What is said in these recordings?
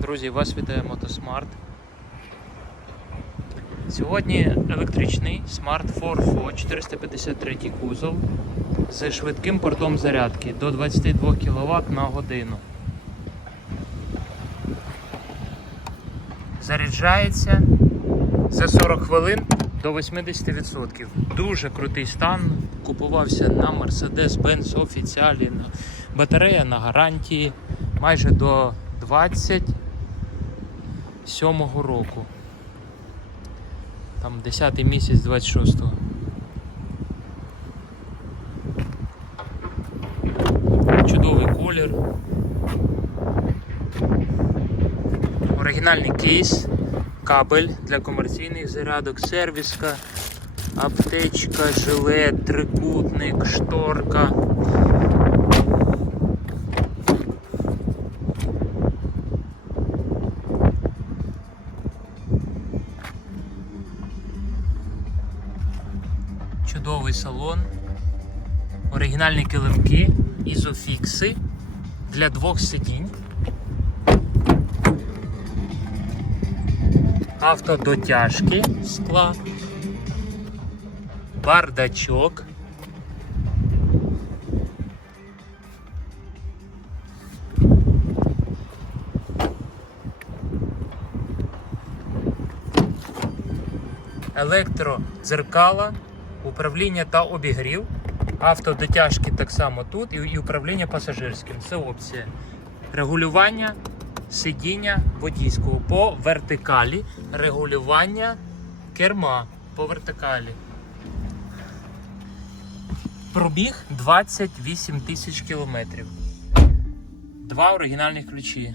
Друзі, вас вітає Мотосмарт. Сьогодні електричний Smart 4FO 453 кузов з швидким портом зарядки до 22 кВт на годину. Заряджається за 40 хвилин до 80%. Дуже крутий стан. Купувався на Mercedes-Benz офіціалі. Батарея на гарантії майже до 27-го року. Там 10 місяць 26-го. Чудовий колір. Оригінальний кейс, кабель для комерційних зарядок, сервіска, аптечка, жилет, трикутник, шторка. Чудовий салон, оригінальні килимки, ізофікси для двох сидінь. Автодотяжки скла, бардачок. Електродзеркала, управління та обігрів. Автодотяжки так само тут і, управління пасажирським. Це опція. Регулювання сидіння водійського по вертикалі, регулювання керма по вертикалі. Пробіг 28 тисяч кілометрів. Два оригінальних ключі.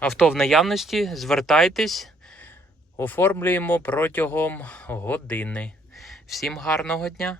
Авто в наявності, звертайтесь, оформлюємо протягом години. Всім гарного дня!